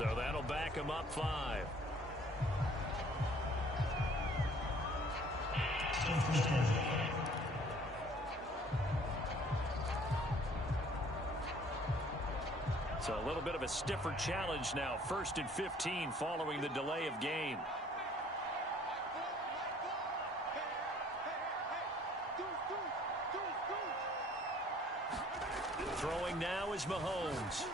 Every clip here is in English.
So that'll back him up 5. So a little bit of a stiffer challenge now. 1st and 15 following the delay of game. Throwing now is Mahomes.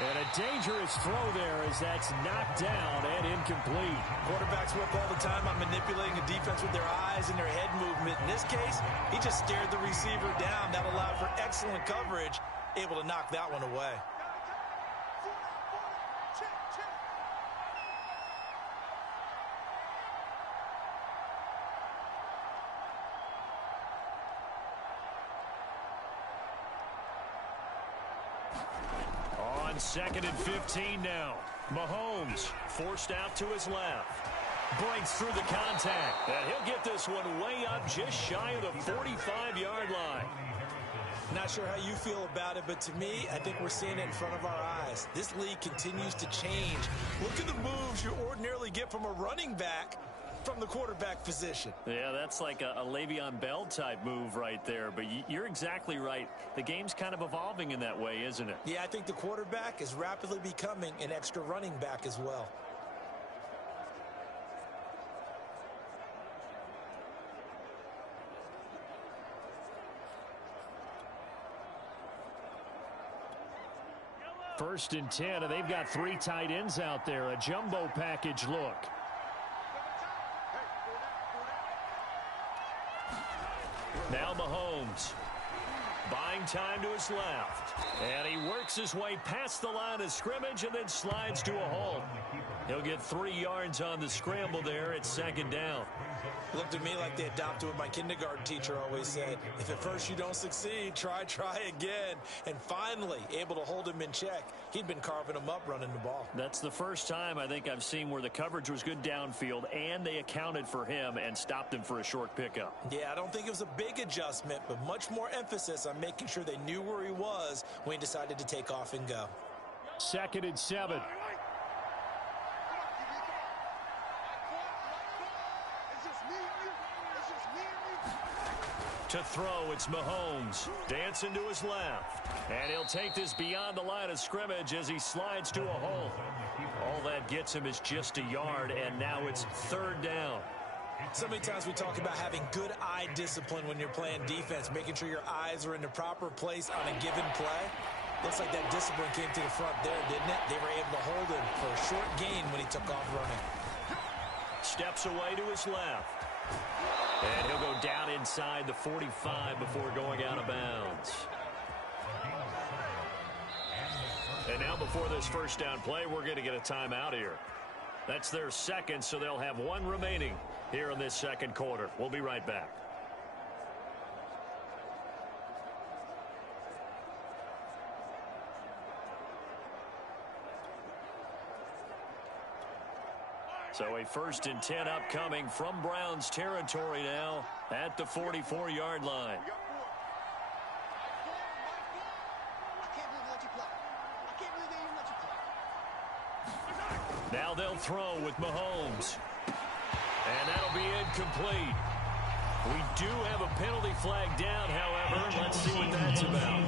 And a dangerous throw there as that's knocked down and incomplete. Quarterbacks work all the time on manipulating a defense with their eyes and their head movement. In this case, he just stared the receiver down. That allowed for excellent coverage, able to knock that one away. On 2nd and 15 now. Mahomes forced out to his left. Breaks through the contact. And he'll get this one way up just shy of the 45-yard line. Not sure how you feel about it, but to me, I think we're seeing it in front of our eyes. This league continues to change. Look at the moves you ordinarily get from a running back from the quarterback position. Yeah, that's like a Le'Veon Bell type move right there, but you're exactly right. The game's kind of evolving in that way, isn't it? Yeah, I think the quarterback is rapidly becoming an extra running back as well. First and 10, and they've got 3 tight ends out there. A jumbo package look. Now Mahomes. Buying time to his left. And he works his way past the line of scrimmage and then slides to a halt. He'll get 3 yards on the scramble there at 2nd down. Looked to me like they adopted what my kindergarten teacher always said. If at first you don't succeed, try again. And finally, able to hold him in check. He'd been carving him up running the ball. That's the first time I think I've seen where the coverage was good downfield and they accounted for him and stopped him for a short pickup. Yeah, I don't think it was a big adjustment, but much more emphasis on making sure they knew where he was when he decided to take off and go. 2nd and 7. To throw, it's Mahomes. Dancing to his left. And he'll take this beyond the line of scrimmage as he slides to a hole. All that gets him is just a yard, and now it's 3rd down. So many times we talk about having good eye discipline when you're playing defense, making sure your eyes are in the proper place on a given play. Looks like that discipline came to the front there, didn't it? They were able to hold him for a short gain when he took off running. Steps away to his left. And he'll go down inside the 45 before going out of bounds. And now before this first down play, we're going to get a timeout here. That's their 2nd, so they'll have 1 remaining here in this 2nd quarter. We'll be right back. So a 1st and 10 upcoming from Browns territory now at the 44-yard line. Now they'll throw with Mahomes. And that'll be incomplete. We do have a penalty flag down, however. Let's see what that's about.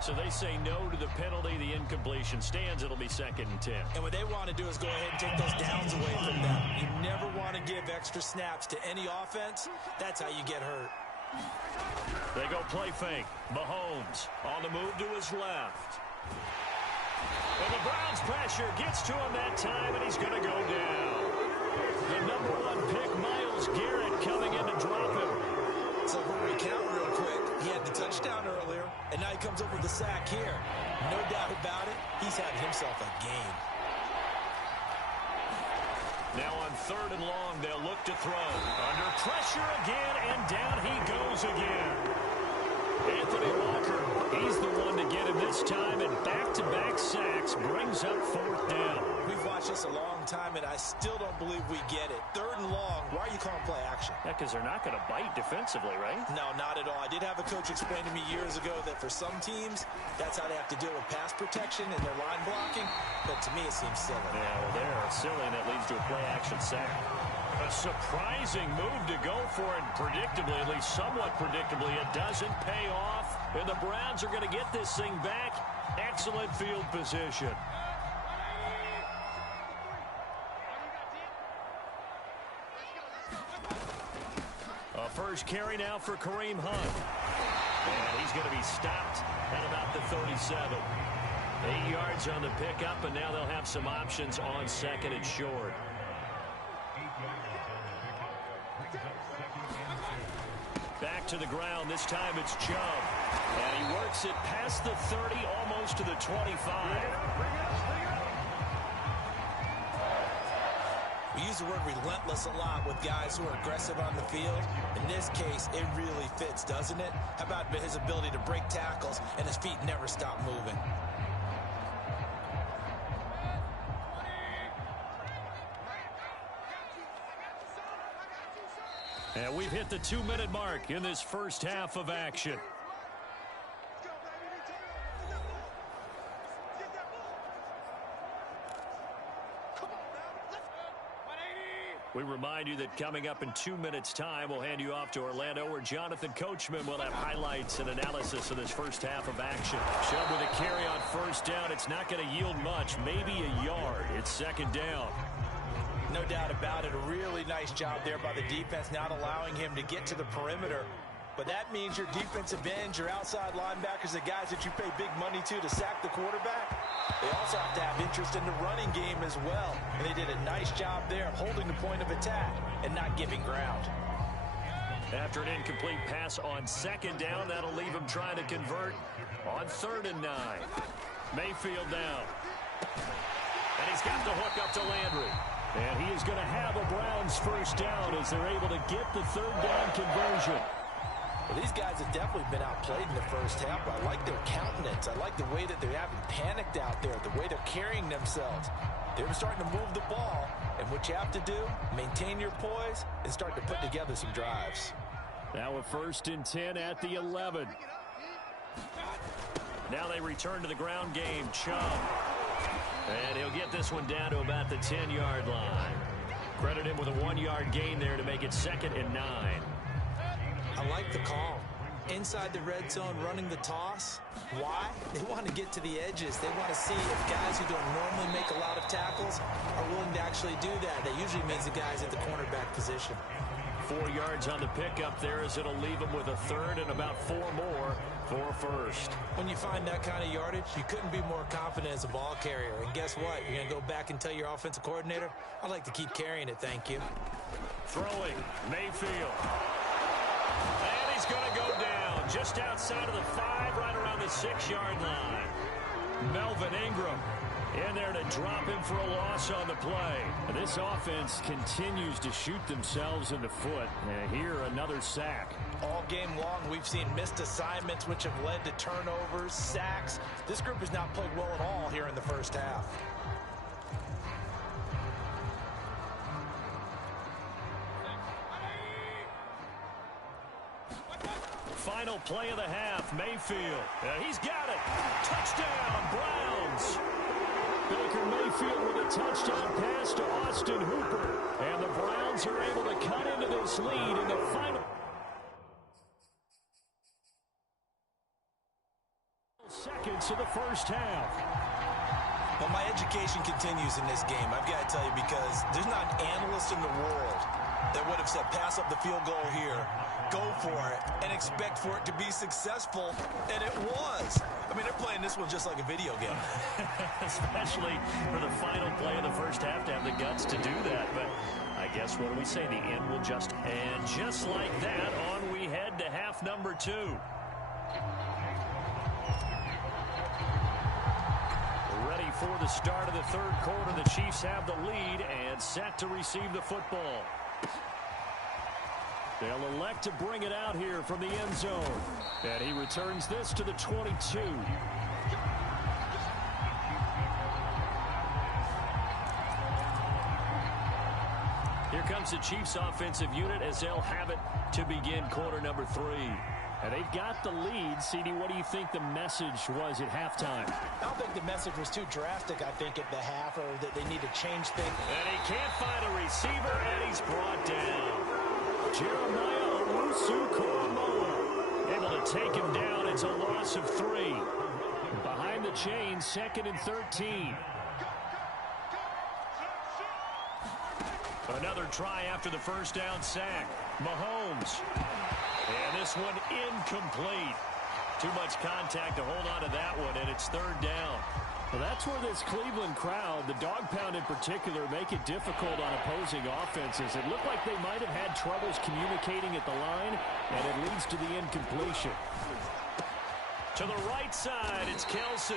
So they say no to the penalty. The incompletion stands. It'll be 2nd and 10. And what they want to do is go ahead and take those downs away from them. You never want to give extra snaps to any offense. That's how you get hurt. They go play fake. Mahomes on the move to his left. And the Browns pressure gets to him that time, and he's going to go down. The number 1 pick, Myles Garrett, coming in to drop him. So we'll recount real quick. He had the touchdown earlier, and now he comes over with the sack here. No doubt about it, he's having himself a game. Now on 3rd and long, they'll look to throw. Under pressure again, and down he goes again. Anthony Walker, he's the one to get him this time, and back-to-back sacks brings up 4th down. We've watched this this a long time, and I still don't believe we get it. 3rd and long. Why are you calling play action? Yeah, because they're not going to bite defensively, right? No, not at all. I did have a coach explain to me years ago that for some teams, that's how they have to deal with pass protection and their line blocking. But to me, it seems silly. Yeah, well, they're silly, and that leads to a play action sack. A surprising move to go for it, and predictably, at least somewhat predictably, it doesn't pay off. And the Browns are going to get this thing back. Excellent field position. A first carry now for Kareem Hunt. And he's going to be stopped at about the 37. 8 yards on the pickup, and now they'll have some options on 2nd and short. Back to the ground. This time it's Chubb. And he works it past the 30, almost to the 25. We use the word relentless a lot with guys who are aggressive on the field. In this case, it really fits, doesn't it? How about his ability to break tackles and his feet never stop moving? And we've hit the 2-minute mark in this first half of action. We remind you that coming up in 2 minutes' time, we'll hand you off to Orlando, where Jonathan Coachman will have highlights and analysis of this first half of action. Chubb with a carry on first down. It's not going to yield much, maybe a yard. It's 2nd down. No doubt about it. A really nice job there by the defense, not allowing him to get to the perimeter. But that means your defensive ends, your outside linebackers, the guys that you pay big money to sack the quarterback, they also have to have interest in the running game as well. And they did a nice job there of holding the point of attack and not giving ground. After an incomplete pass on 2nd down, that'll leave him trying to convert on 3rd and 9. Mayfield now. And he's got the hook up to Landry. And he is going to have a Browns first down as they're able to get the 3rd down conversion. Well, these guys have definitely been outplayed in the first half. I like their countenance. I like the way that they haven't panicked out there, the way they're carrying themselves. They're starting to move the ball, and what you have to do, maintain your poise and start to put together some drives. Now a 1st and 10 at the 11. Now they return to the ground game. Chubb. And he'll get this one down to about the 10-yard line. Credit him with a 1-yard gain there to make it 2nd and 9. I like the call. Inside the red zone, running the toss. Why? They want to get to the edges. They want to see if guys who don't normally make a lot of tackles are willing to actually do that. That usually means the guys at the cornerback position. 4 yards on the pickup there as it'll leave him with a 3rd and about 4 more for a first. When you find that kind of yardage, you couldn't be more confident as a ball carrier. And guess what? You're going to go back and tell your offensive coordinator, I'd like to keep carrying it, thank you. Throwing, Mayfield. And he's going to go down just outside of the 5, right around the 6-yard line. Melvin Ingram in there to drop him for a loss on the play. This offense continues to shoot themselves in the foot. And here, another sack. All game long, we've seen missed assignments, which have led to turnovers, sacks. This group has not played well at all here in the first half. Final play of the half, Mayfield. He's got it. Touchdown, Browns. Baker Mayfield with a touchdown pass to Austin Hooper. And the Browns are able to cut into this lead in the final seconds of the first half. Well, my education continues in this game, I've got to tell you, because there's not an analyst in the world that would have said pass up the field goal here, go for it, and expect for it to be successful, and it was. I mean, they're playing this one just like a video game. Especially for the final play of the first half to have the guts to do that. But I guess, what do we say? The end will just... And just like that, on we head to half number 2. Ready for the start of the third quarter. The Chiefs have the lead and set to receive the football. They'll elect to bring it out here from the end zone. And he returns this to the 22. comes the Chiefs offensive unit as they'll have it to begin quarter number 3. And they've got the lead. CD, what do you think the message was at halftime? I don't think the message was too drastic, I think, at the half, or that they need to change things. And he can't find a receiver, and he's brought down. Jeremiah Owusu-Koramoah able to take him down. It's a loss of 3. Behind the chains, 2nd and 13. Another try after the first down sack. Mahomes. And this one incomplete. Too much contact to hold on to that one, and it's 3rd down. Well, that's where this Cleveland crowd, the dog pound in particular, make it difficult on opposing offenses. It looked like they might have had troubles communicating at the line, and it leads to the incompletion. To the right side, it's Kelsey.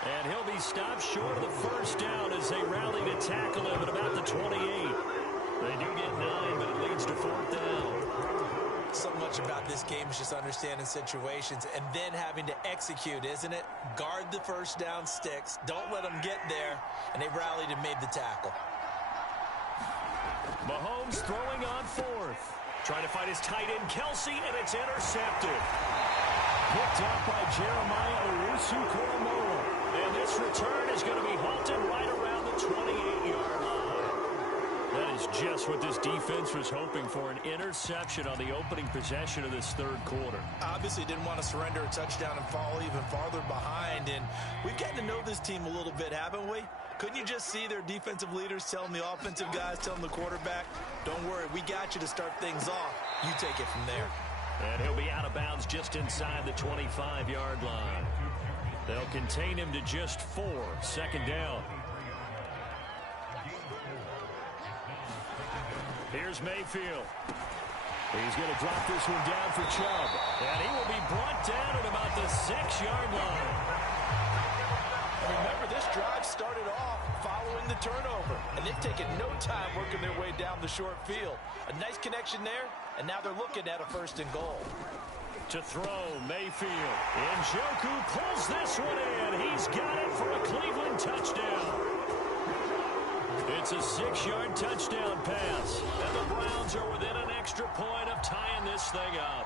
And he'll be stopped short of the first down as they rally to tackle him at about the 28. They do get 9, but it leads to 4th down. So much about this game is just understanding situations and then having to execute, isn't it? Guard the first down sticks. Don't let them get there. And they rallied and made the tackle. Mahomes throwing on 4th. Trying to find his tight end, Kelsey, and it's intercepted. Picked up by Jeremiah Owusu-Koramoah. And this return is going to be halted right around the 28-yard line. That is just what this defense was hoping for, an interception on the opening possession of this 3rd quarter. Obviously didn't want to surrender a touchdown and fall even farther behind. And we've gotten to know this team a little bit, haven't we? Couldn't you just see their defensive leaders telling the offensive guys, telling the quarterback, don't worry, we got you to start things off. You take it from there. And he'll be out of bounds just inside the 25-yard line. They'll contain him to just 4. 2nd down. Here's Mayfield. He's going to drop this one down for Chubb. And he will be brought down at about the 6-yard line. And remember, this drive started off following the turnover. And they've taken no time working their way down the short field. A nice connection there, and now they're looking at a 1st and goal. To throw, Mayfield. Njoku pulls this one in. He's got it for a Cleveland touchdown. It's a 6-yard touchdown pass. And the Browns are within an extra point of tying this thing up.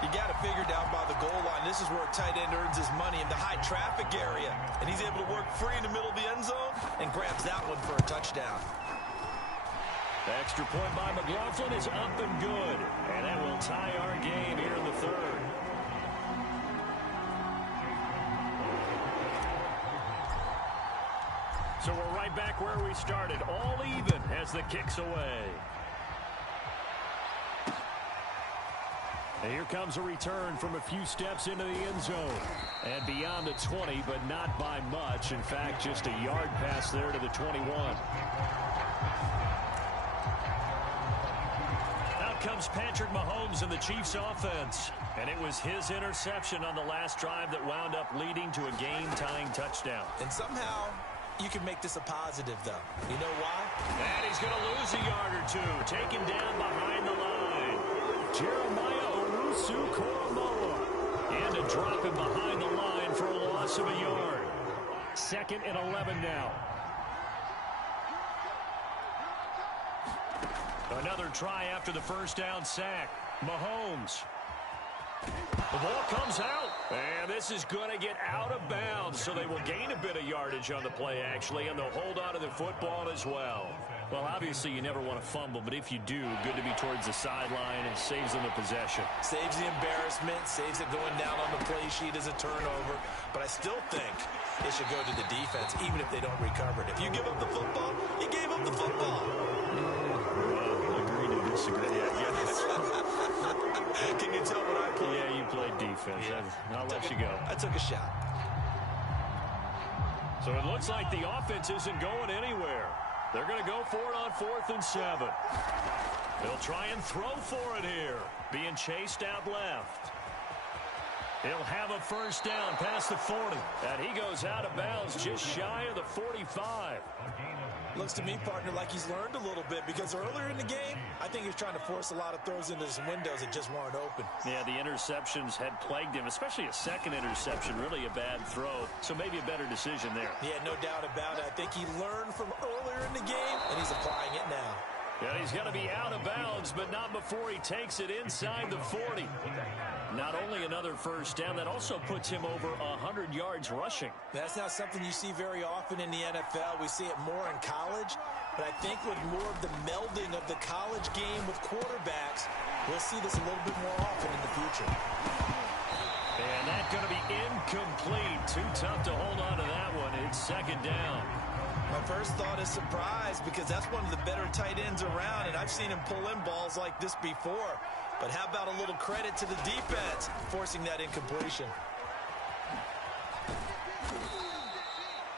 You got it figured out by the goal line. This is where a tight end earns his money, in the high traffic area. And he's able to work free in the middle of the end zone and grabs that one for a touchdown. Extra point by McLaughlin is up and good. And that will tie our game here in the 3rd. So we're right back where we started. All even as the kick's away. And here comes a return from a few steps into the end zone. And beyond the 20, but not by much. In fact, just a yard pass there to the 21. Out comes Patrick Mahomes in the Chiefs offense. And it was his interception on the last drive that wound up leading to a game-tying touchdown. And somehow you can make this a positive, though. You know why? And he's going to lose a yard or 2. Taken down behind the line. Jeremiah Owusu-Koramoah. And to drop him behind the line for a loss of a yard. 2nd and 11 now. Another try after the first down sack. Mahomes. The ball comes out, and this is going to get out of bounds, so they will gain a bit of yardage on the play, actually, and they'll hold on to the football as well. Well, obviously, you never want to fumble, but if you do, good to be towards the sideline. It saves them the possession. Saves the embarrassment, saves it going down on the play sheet as a turnover, but I still think it should go to the defense, even if they don't recover it. If you give up the football, you gave up the football. Agree to disagree, I guess. Can you tell what I played? Yeah, you played defense. Yeah. I'll let you go. I took a shot. So it looks like the offense isn't going anywhere. They're going to go for it on 4th and 7. They'll try and throw for it here. Being chased out left. He'll have a first down past the 40. And he goes out of bounds just shy of the 45. Looks to me, partner, like he's learned a little bit, because earlier in the game, I think he was trying to force a lot of throws into his windows that just weren't open. Yeah, the interceptions had plagued him, especially a second interception, really a bad throw. So maybe a better decision there. Yeah, no doubt about it. I think he learned from earlier in the game, and he's applying it now. And he's going to be out of bounds, but not before he takes it inside the 40. Not only another first down, that also puts him over 100 yards rushing. That's not something you see very often in the NFL. We see it more in college, but I think with more of the melding of the college game with quarterbacks, we'll see this a little bit more often in the future. And that's going to be incomplete. Too tough to hold on to that one. It's second down. My first thought is surprise, because that's one of the better tight ends around, and I've seen him pull in balls like this before. But how about a little credit to the defense forcing that incompletion?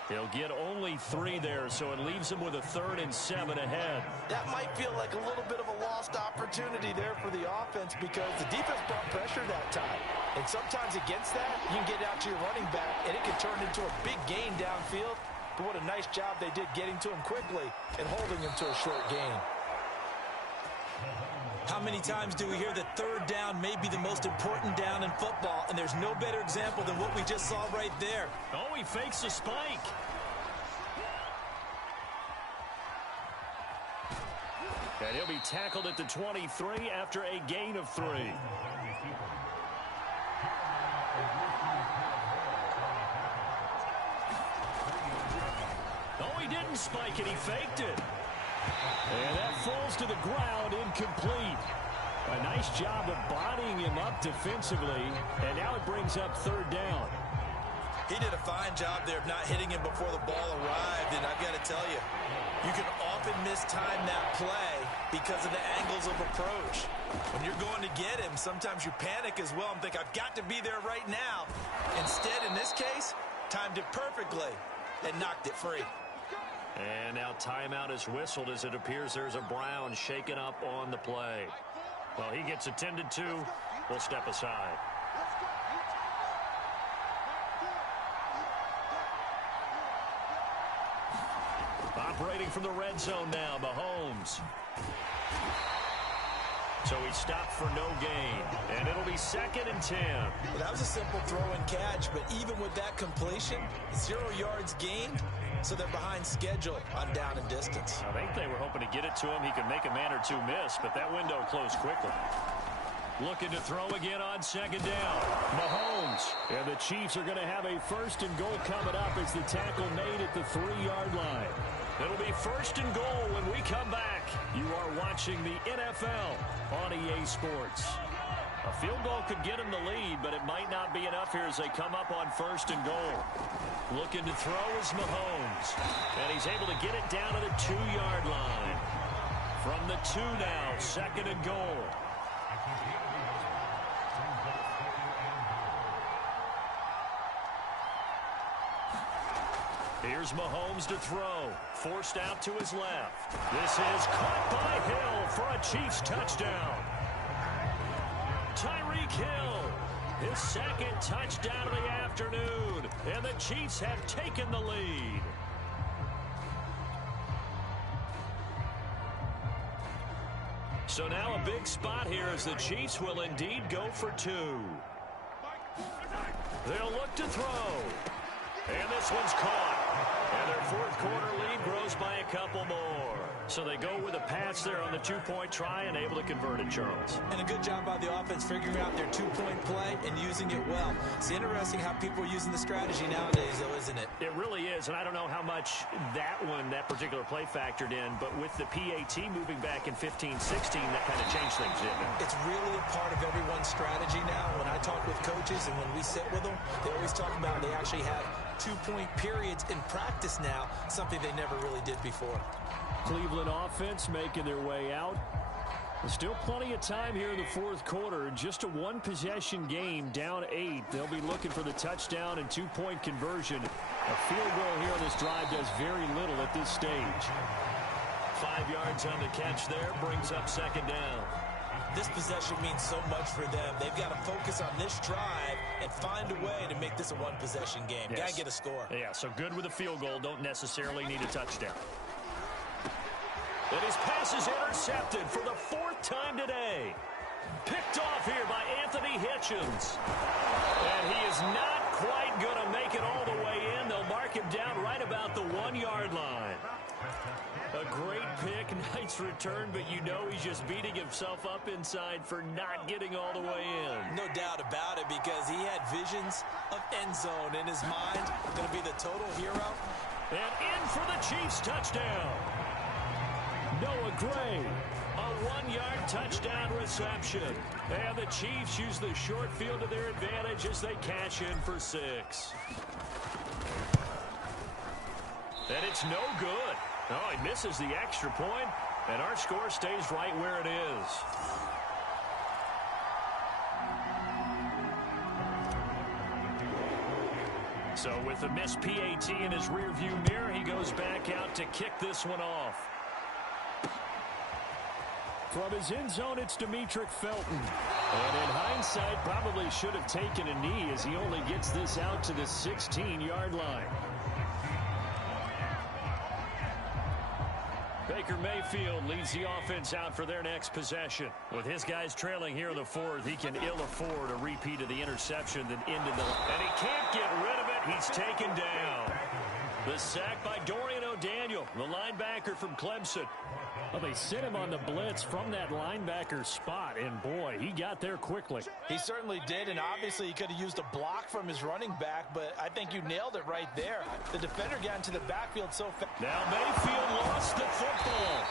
He'll get only 3 there, so it leaves him with a 3rd and 7 ahead. That might feel like a little bit of a lost opportunity there for the offense, because the defense brought pressure that time. And sometimes against that, you can get out to your running back, and it can turn into a big gain downfield. But what a nice job they did getting to him quickly and holding him to a short gain. How many times do we hear that third down may be the most important down in football, and there's no better example than what we just saw right there. Oh, he fakes a spike. And he'll be tackled at the 23 after a gain of 3. Oh, he didn't spike it. He faked it. And that falls to the ground, incomplete. A nice job of bodying him up defensively, and now it brings up 3rd down. He did a fine job there of not hitting him before the ball arrived, and I've got to tell you, you can often mistime that play because of the angles of approach. When you're going to get him, sometimes you panic as well and think, I've got to be there right now. Instead, in this case, timed it perfectly and knocked it free. And now timeout is whistled as it appears there's a Brown shaken up on the play. Well, he gets attended to. We'll step aside. Operating from the red zone now, Mahomes. So he stopped for no gain, and it'll be 2nd and 10. Well, that was a simple throw and catch, but even with that completion, 0 yards gained, so they're behind schedule on down and distance. I think they were hoping to get it to him. He could make a man or two miss, but that window closed quickly. Looking to throw again on 2nd down. Mahomes. And the Chiefs are going to have a 1st and goal coming up as the tackle made at the 3-yard line. It'll be 1st and goal when we come back. You are watching the NFL on EA Sports. A field goal could get him the lead, but it might not be enough here as they come up on 1st and goal. Looking to throw is Mahomes. And he's able to get it down to the 2-yard line. From the 2 now, 2nd and goal. Here's Mahomes to throw. Forced out to his left. This is caught by Hill for a Chiefs touchdown. Tyreek Hill, his 2nd touchdown of the afternoon. And the Chiefs have taken the lead. So now a big spot here as the Chiefs will indeed go for 2. They'll look to throw. And this one's caught. And their 4th quarter lead grows by a couple more. So they go with a pass there on the 2-point try and able to convert it, Charles. And a good job by the offense figuring out their 2-point play and using it well. It's interesting how people are using the strategy nowadays, though, isn't it? It really is, and I don't know how much that particular play factored in, but with the PAT moving back in 15-16, that kind of changed things, didn't it? It's really a part of everyone's strategy now. When I talk with coaches and when we sit with them, they always talk about they actually have 2-point periods in practice now, something they never really did before. Cleveland offense making their way out. There's still plenty of time here in the 4th quarter. Just a 1-possession game, down 8. They'll be looking for the touchdown and 2-point conversion. A field goal here on this drive does very little at this stage. 5 yards on the catch there, brings up 2nd down. This possession means so much for them. They've got to focus on this drive and find a way to make this a 1-possession game. Yes. Got to get a score. Yeah, so good with a field goal. Don't necessarily need a touchdown. And his pass is intercepted for the 4th time today. Picked off here by Anthony Hitchens. And he is not quite going to make it all the way in. They'll mark him down right about the 1-yard line. A great pick, nice return, but you know he's just beating himself up inside for not getting all the way in. No doubt about it, because he had visions of end zone in his mind. Going to be the total hero. And in for the Chiefs touchdown. Noah Gray. A 1-yard touchdown reception. And the Chiefs use the short field to their advantage as they cash in for 6. And it's no good. Oh, he misses the extra point, and our score stays right where it is. So with a missed PAT in his rearview mirror, he goes back out to kick this one off. From his end zone, it's Demetric Felton. And in hindsight, probably should have taken a knee as he only gets this out to the 16-yard line. Baker Mayfield leads the offense out for their next possession. With his guys trailing here in the 4th, he can ill afford a repeat of the interception that ended the... And he can't get rid of it. He's taken down. The sack by Dorian O'Daniel, the linebacker from Clemson. Well, they sent him on the blitz from that linebacker spot, and boy, he got there quickly. He certainly did, and obviously he could have used a block from his running back, but I think you nailed it right there. The defender got into the backfield so fast. Now Mayfield lost the football.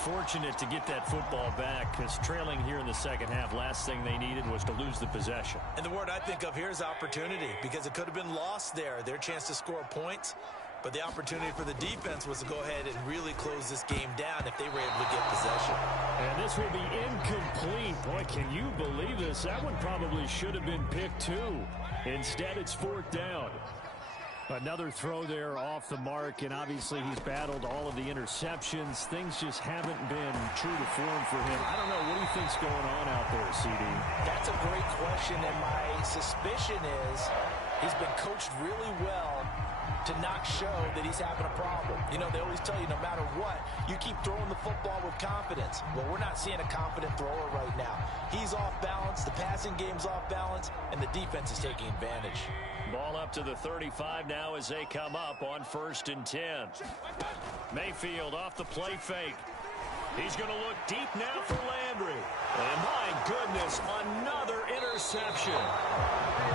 Fortunate to get that football back, because trailing here in the second half, last thing they needed was to lose the possession. And the word I think of here is opportunity, because it could have been lost there, their chance to score points. But the opportunity for the defense was to go ahead and really close this game down if they were able to get possession. And this will be incomplete. Boy, can you believe this? That one probably should have been picked too. Instead, it's 4th down. Another throw there off the mark, and obviously he's battled all of the interceptions. Things just haven't been true to form for him. I don't know. What do you think's going on out there, CD? That's a great question, and my suspicion is he's been coached really well to not show that he's having a problem. You know, they always tell you no matter what, you keep throwing the football with confidence. Well, we're not seeing a confident thrower right now. He's off balance, the passing game's off balance, and the defense is taking advantage. Ball up to the 35 now as they come up on 1st and 10. Mayfield off the play fake. He's going to look deep now for Landry. And my goodness, another interception.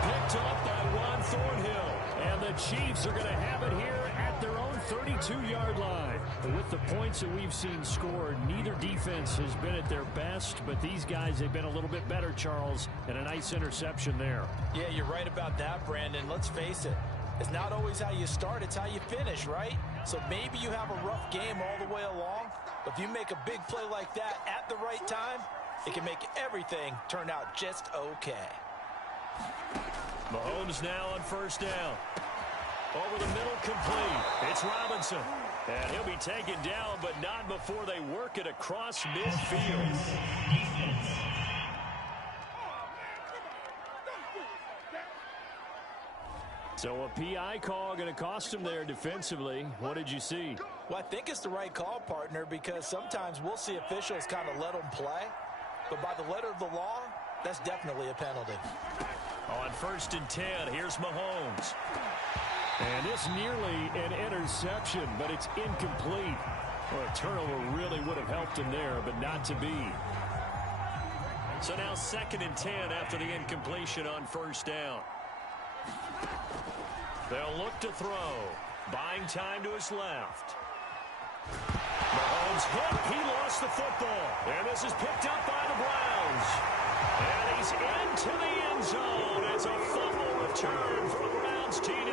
Picked up by Juan Thornhill. And the Chiefs are going to have it here at their own 32-yard line. With the points that we've seen scored, neither defense has been at their best, but these guys have been a little bit better, Charles, and a nice interception there. Yeah, you're right about that, Brandon. Let's face it. It's not always how you start, it's how you finish, right? So maybe you have a rough game all the way along, but if you make a big play like that at the right time, it can make everything turn out just okay. Mahomes now on 1st down. Over the middle, complete. It's Robinson. And he'll be taken down, but not before they work it across midfield. So a PI call going to cost him there defensively. What did you see? Well, I think it's the right call, partner, because sometimes we'll see officials kind of let them play. But by the letter of the law, that's definitely a penalty. On 1st and 10, here's Mahomes. And it's nearly an interception, but it's incomplete. Well, a turnover really would have helped him there, but not to be. So now 2nd and 10 after the incompletion on 1st down. They'll look to throw. Buying time to his left. Mahomes hit. He lost the football. And this is picked up by the Browns. And he's into the end zone. It's a fumble return for the Browns TD.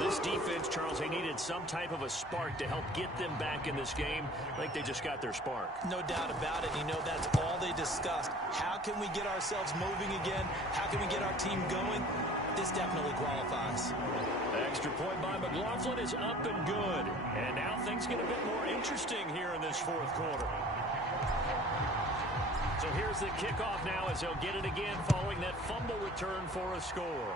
This defense, Charles, they needed some type of a spark to help get them back in this game. I think they just got their spark. No doubt about it. You know, that's all they discussed. How can we get ourselves moving again? How can we get our team going? This definitely qualifies. Extra point by McLaughlin is up and good. And now things get a bit more interesting here in this 4th quarter. So here's the kickoff now as they'll get it again following that fumble return for a score.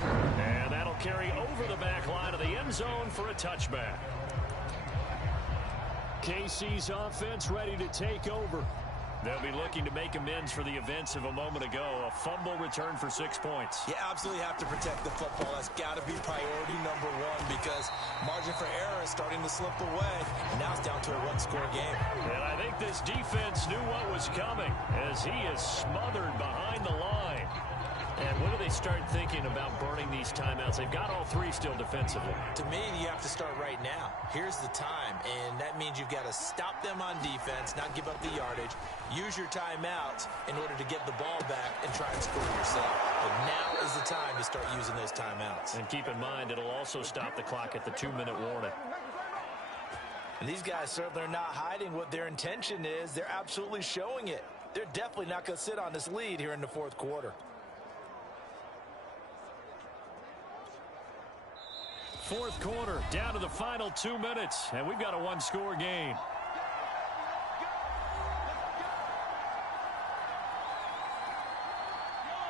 And that'll carry over the back line of the end zone for a touchback. KC's offense ready to take over. They'll be looking to make amends for the events of a moment ago. A fumble return for 6 points. You absolutely have to protect the football. That's got to be priority number one because margin for error is starting to slip away. And now it's down to a one-score game. And I think this defense knew what was coming as he is smothered behind the line. And when do they start thinking about burning these timeouts? They've got all three still defensively. To me, you have to start right now. Here's the time, and that means you've got to stop them on defense, not give up the yardage, use your timeouts in order to get the ball back and try and score yourself. But now is the time to start using those timeouts. And keep in mind, it'll also stop the clock at the 2-minute warning. And these guys certainly are not hiding what their intention is. They're absolutely showing it. They're definitely not going to sit on this lead here in the fourth quarter. Fourth quarter, down to the final 2 minutes, and we've got a one-score game.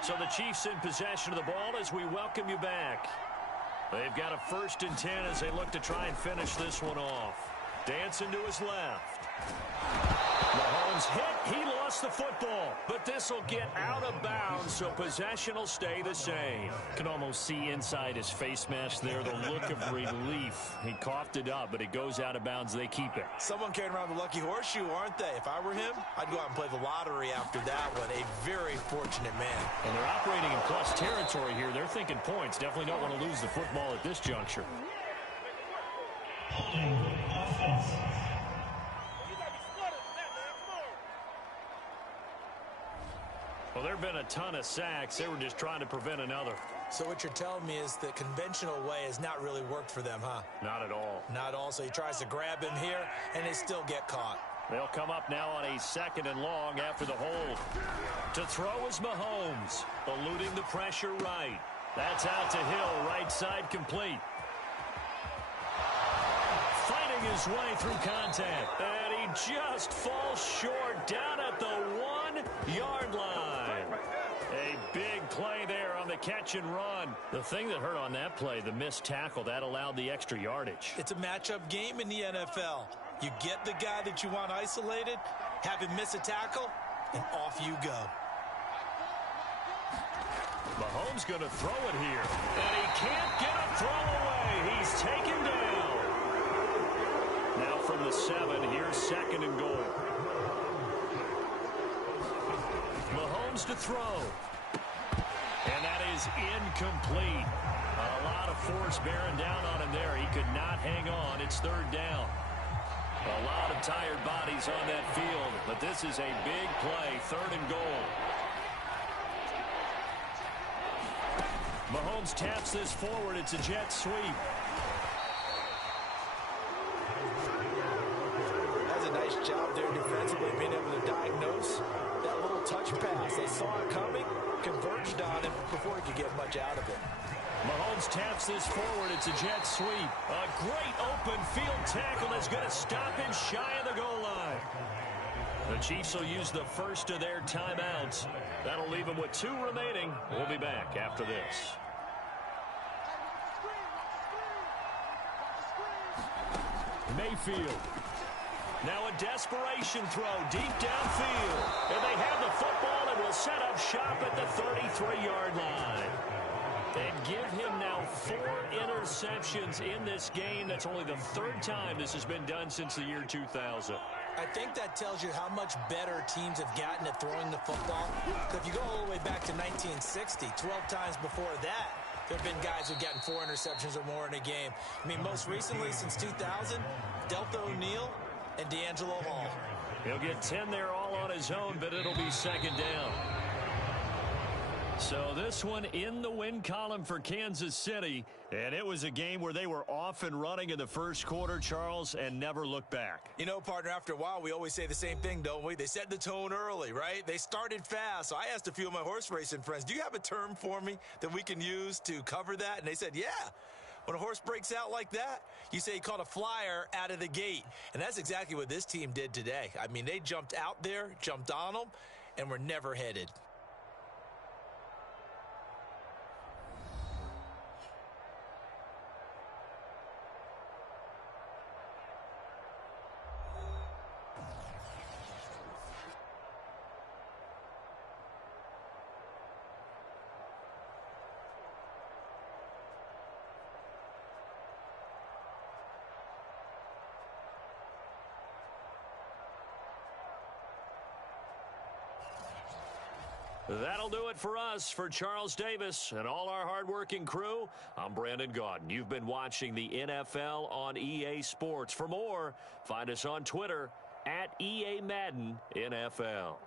So the Chiefs in possession of the ball as we welcome you back. They've got a 1st and 10 as they look to try and finish this one off. Dancing to his left. Mahomes hit. He lost the football. But this will get out of bounds, so possession will stay the same. Can almost see inside his face mask there the look of relief. He coughed it up, but it goes out of bounds. They keep it. Someone carrying around the lucky horseshoe, aren't they? If I were him, I'd go out and play the lottery after that one. A very fortunate man. And they're operating in plus territory here. They're thinking points. Definitely don't want to lose the football at this juncture. Well, there have been a ton of sacks. They were just trying to prevent another. So what you're telling me is the conventional way has not really worked for them, huh? Not at all. Not at all. So he tries to grab him here, and they still get caught. They'll come up now on a 2nd and long after the hold. To throw is Mahomes, eluding the pressure right. That's out to Hill, right side complete. Fighting his way through contact. And he just falls short down at the 1-yard line. A big play there on the catch and run. The thing that hurt on that play, the missed tackle, that allowed the extra yardage. It's a matchup game in the NFL. You get the guy that you want isolated, have him miss a tackle, and off you go. Mahomes going to throw it here. And he can't get a throw away. He's taken down. Now from the 7, here's 2nd and goal. Mahomes to throw. And that is incomplete. A lot of force bearing down on him there. He could not hang on. It's 3rd down. A lot of tired bodies on that field, but this is a big play. 3rd and goal. Mahomes taps this forward. It's a jet sweep. That's a nice job there defensively, being able to diagnose that little touch pass. They saw it coming, converged on him before he could get much out of it. Mahomes taps this forward. It's a jet sweep. A great open field tackle that's going to stop him shy of the goal line. The Chiefs will use the first of their timeouts. That'll leave them with 2 remaining. We'll be back after this. Mayfield. Now a desperation throw deep downfield. And they have the football and will set up shop at the 33-yard line. And give him now 4 interceptions in this game. That's only the 3rd time this has been done since the year 2000. I think that tells you how much better teams have gotten at throwing the football. If you go all the way back to 1960, 12 times before that, there have been guys who've gotten 4 interceptions or more in a game. I mean, most recently, since 2000, Delta O'Neal and D'Angelo Hall. He'll get 10 there all on his own, but it'll be 2nd down. So this one in the win column for Kansas City, and it was a game where they were off and running in the first quarter, Charles, and never looked back. You know, partner, after a while, we always say the same thing, don't we? They set the tone early, right? They started fast. So I asked a few of my horse racing friends, do you have a term for me that we can use to cover that? And they said, yeah. When a horse breaks out like that, you say he caught a flyer out of the gate. And that's exactly what this team did today. I mean, they jumped out there, jumped on them, and were never headed. That'll do it for us. For Charles Davis and all our hardworking crew, I'm Brandon Gaudin. You've been watching the NFL on EA Sports. For more, find us on Twitter @EA Madden NFL.